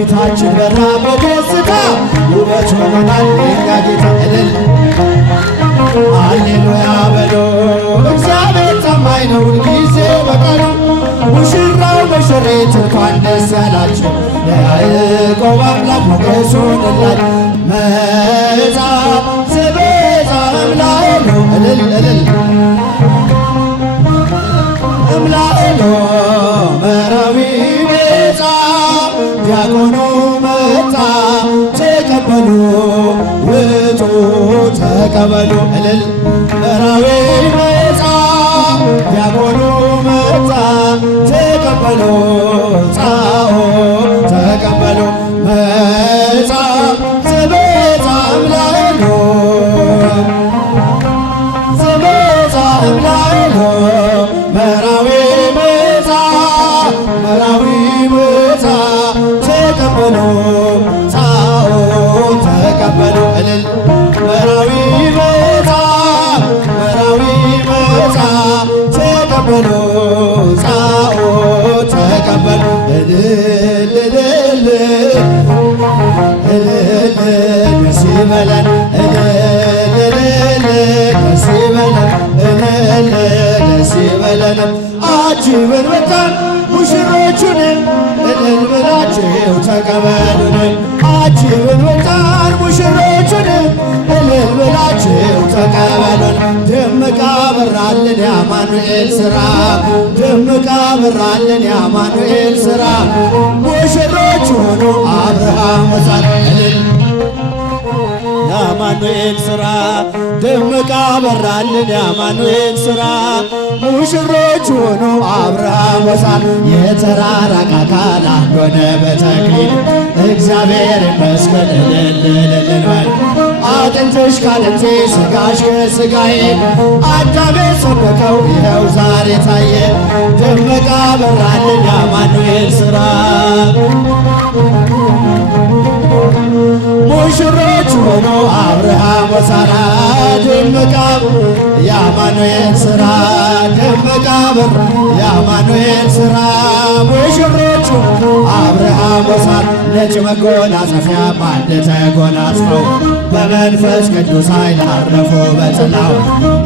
ፊታችን በራ በደስታ ውበት ሆኖናል የኛ ጌታ እልል ሃሌሉያ በሎ እግዚአብሔር ታማኝ ነው ሁልጊዜ በቀኑ ሙሽራው ሙሽሪት እንኳን ደስ ያላቸው ለያዕቆብ አምላክ ሞገስ ሆነላት መጻ ዘቤዛ እምላኤሎ እልል እልል እምላኤሎ መራዊ ቤዛ ዲያቆኑ መጣ ተቀበሉ ውጡ ተቀበሉ እልል መራዊ መጣ ዲያቆኑ መጣ ተቀበሉ ጻኦ ተቀበሉ መጣ ዘቤዛ እምላኤሎ ዘቤዛ እምላኤሎ መራዊ መጣ መራዊ መጣ ተቀበሉ ጻኦ ተቀበሉ እልል መራዊ መጣ መራዊ መጣ ተቀበሉ ጻኦ ተቀበሉ እልል እልል እልል ደስ ይበለን እልል እልል ደስ ይበለን እልል ደስ ይበለን አጅበን መጣን ሙሽሮቹን እልል ብላችሁ ተቀበሉን አጅበን መጣን ሙሽሮቹን እልል ብላችሁ ተቀበሉን ደምቃ በራልን የአማኑኤል ሥራ ደምቃ በራልን የአማኑኤል ሥራ ሙሽሮች ሆኑ አብርሃም ወሳት እልል የአማኑኤል ሥራ ደምቃ በራልን የአማኑኤል ሥራ ሙሽሮች ሆኑ አብርሃም ወሳት የተራራቀ አካል አንድ ሆነ በተክሊል እግዚአብሔር ይመስገን እልል እልል በል አጥንትሽ ካጥንቴ ሥጋሽ ከሥጋዬ አዳም ሰበከው ይኸው ዛሬ ታየ ደምቃ በራልን የአማኑኤል ሥራ ሙሽሮች ሆኖ አብርሃም ወሳራ ደምቃ የአማኑኤል ሥራ ደምቃ በር የአማኑኤል ሥራ ሙሽሮቹ አብርሃም ወሳራ ነጭ መጎናጸፊያ በአንድ ተጎናጽፈው በመንፈስ ቅዱስ ኃይል አረፉ በጥላው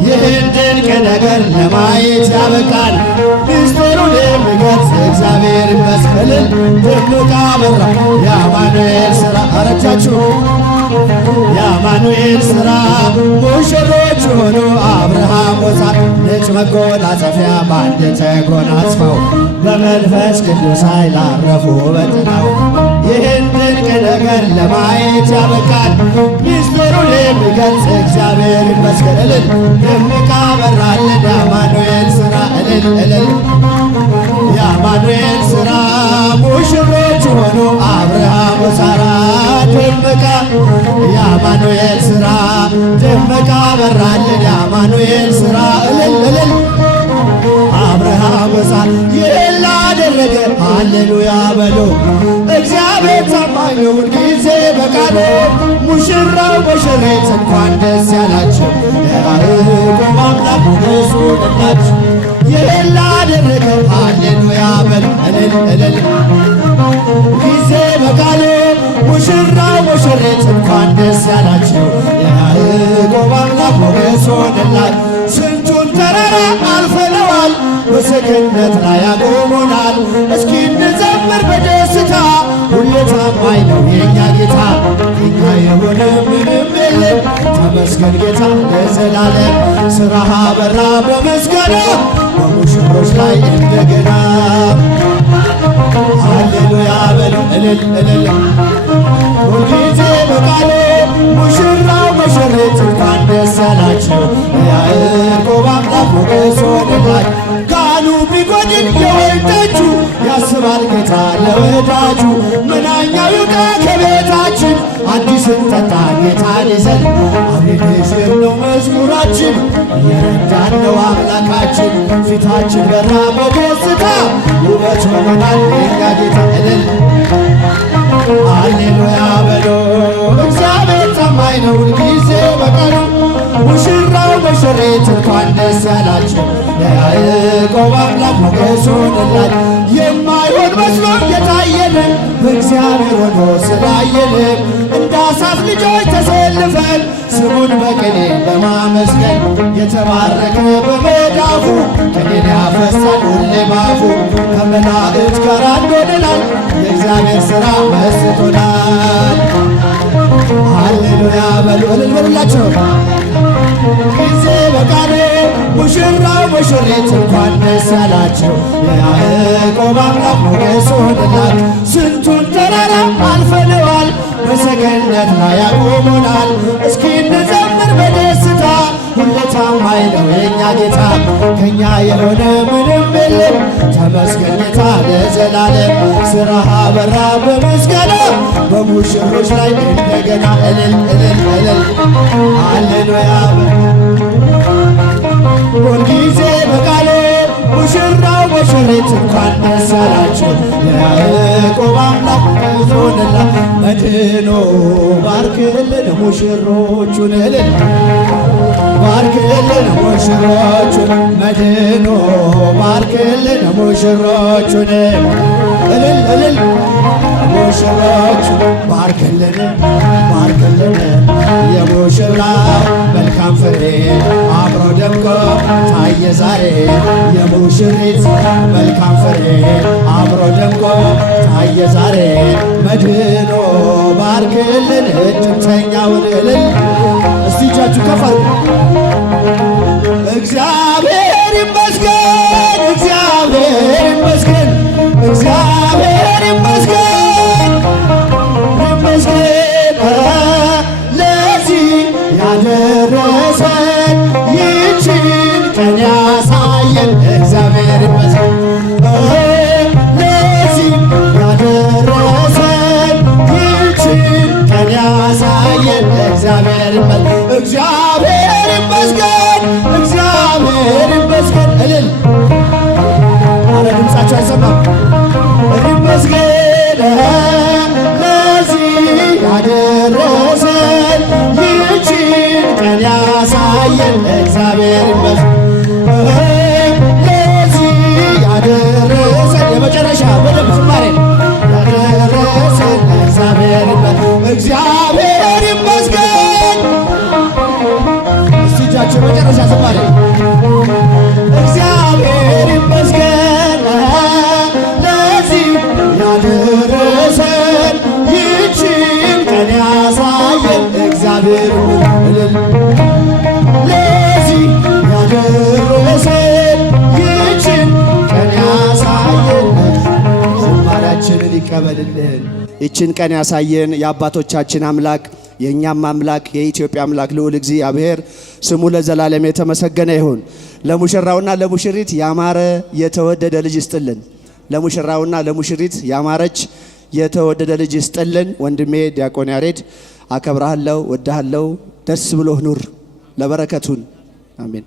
ይህን ድንቅ ነገር ለማየት ያበቃል ምስጢሩን የሚገልጽ እግዚአብሔር ይመስገን ደምቃ በራ የአማኑኤል ሥራ አረጃችሁ የአማኑኤል ሥራ ሙሽሮች ሆኑ አብርሃም ወሳት ነጭ መጎናጸፊያ በአንድ ተጎናጽፈው በመንፈስ ቅዱስ ኃይል አረፉ በጥላው ይህን ድንቅ ነገር ለማየት ያበቃል ምስጢሩን የሚገልጽ እግዚአብሔር ይመስገን እልል ደምቃ በራልን የአማኑኤል ሥራ እልል እልል የአማኑኤል ሥራ ሙሽሮች ሆኑ አብርሃም ወሳራ ደምቃ የአማኑኤል ሥራ ደምቃ በራልን የአማኑኤል ሥራ እልል እልል አብርሃም ወሳት ይህን ላደረገ ሃሌሉያ በሉ እግዚአብሔር ታማኝ ነው ሁልጊዜ በቃሉ ሙሽራው ሙሽሪት እንኳን ደስ ያላቸው የያዕቆብ አምላክ ሞገስ ሆነላቸው ይህን ላደረገ ሃሌሉያ በሉ እልል እልል ጊዜ በቃሉ ሙሽራው ሙሽሪት እንኳን ደስ ያላቸው የያዕቆብ አምላክ ሞገስ ሆነላቸው ስንቱን ተራራ አልፈነዋል በሰገነት ላይ ያቆሙናል እስኪ እንዘምር በደስታ ሁሌ ታማኝ ነው የኛ ጌታ የኛ የሆነ ምንም የለም ተመስገን ጌታ ለዘላለም ሥራህ በራ በምስጋና በሙሽሮች ላይ እንደገና ሃሌሉያ በሉ እልል እልል ሁልጊዜ በቃሉ ሙሽራው ሙሽሪት እንኳን ደስ ያላቸው የያዕቆብ አምላክ ሞገስ ሆነላቸው ካህኑ ቢጎድል የወይን ጠጁ ያስባል ጌታ ለወዳጁ ምናኛው ይውጣ ከቤታችን አዲስን ጠጣ ጌታን ይዘን አቤኔዘር ነው መዝሙራችን እየረዳን ነው አምላካችን ፊታችን በራ በደስታ ውበት ሆኖናል የኛ ጌታ እልል ሃሌሉያ በሎ እግዚአብሔር ታማኝ ነው ሁልጊዜ በቀኑ ሙሽራው ሙሽሪት እንኳን ደስ ያላቸው የያዕቆብ አምላክ ሞገስ ሆነላቸው የማይሆን መስሎ የታየን በእግዚአብሔር እግዚአብሔር ሆኖ ስላየንም እንደ አሳፍ ልጆች ተሰልፈን ስሙን በቅኔ በማመስገን የተባረከ በመዳፉ ቅኔን ያፈሳል ሁሌ ባፉ ከመላእክት ጋር አንድ ሆነናል የእግዚአብሔር ሥራ መስቶናል። ሃሌሉያ በሉ እልል በሉላቸው። ጊዜ በቃል ሙሽራው ሙሽሪት እንኳን ደስ ያላቸው የያዕቆብ አምላክ ሞገስ ሆነናል። ስንቱን ተራራ አልፈነዋል በሰገነት ላይ ያቆሙናል። እስኪ እንዘምር በደስታ ሁሌ ታማኝ ነው የእኛ ጌታ ከእኛ የሆነ ምንም የለም ተመስገን ጌታ ለዘላለም። ሥራህ አበራ በምስጋና በሙሽሮች ላይ እንደገና እልል እልል እልል ሃሌሉያ ሁልጊዜ በቃሉ ሙሽራው ሙሽሪት እንኳን ደስ ያላችሁ የያዕቆብ አምላክ ሆነላ መድኖ ባርክልን ሙሽሮቹን እልል ባርክልን ሙሽሮቹን መድኖ ባርክልን ሙሽሮቹን እልል እልል ሙሽሮቹ ባርክልን ባርክልን የሙሽራው መልካም ፍሬ አብሮ ደምቆ ታየ ዛሬ የሙሽሪት መልካም ፍሬ አብሮ ደምቆ ታየ ዛሬ መድኖ ባርክልን እጅግተኛውን እልል እስቲ እጃችሁ ከፍ አድርጉ። እግዚአብሔር ይመስገን እግዚአብሔር ይመስገን እግዚአብሔር ይመስገን ይመስገን ለዚህ ያደረሰን ይህችን ቀን ያሳየን እግዚአብሔር ይመስገን ለዚህ ያደረሰን ይህችን ቀን ያሳየን እግዚአብሔር ይመስገን እግዚአብሔር ይመስገን እግዚአብሔር ይመስገን እልል አረ ድምፃቸው አይሰማም ይመስገን ለዚህ ያደረሰን ይህችን ቀን ያሳየን እግዚአብሔር ይመስገን ለዚህ ያደረሰን የመጨረሻ በደንብ ዝማሬ ያደረሰን እግዚአብሔር ይመስገን እግዚአብሔር ይመስገን እስቲ እጃችሁ መጨረሻ ዝማሬ እግዚአብሔር ይመስገን ለዚህ ያደረሰን ይህችን ቀን ያሳየን እግዚአብሔር እልል ለዚህ ያደረሰን ይህችን ቀን ያሳየን ዝማሬያችንን ይቀበልልን። ይህችን ቀን ያሳየን የአባቶቻችን አምላክ የእኛም አምላክ የኢትዮጵያ አምላክ ልዑል እግዚአብሔር ስሙ ለዘላለም የተመሰገነ ይሁን። ለሙሽራውና ለሙሽሪት ያማረ የተወደደ ልጅ ይስጥልን። ለሙሽራውና ለሙሽሪት ያማረች የተወደደ ልጅ ይስጥልን። ወንድሜ ዲያቆን ያሬድ አከብርሃለሁ፣ ወድሃለሁ። ደስ ብሎህ ኑር። ለበረከቱን አሜን።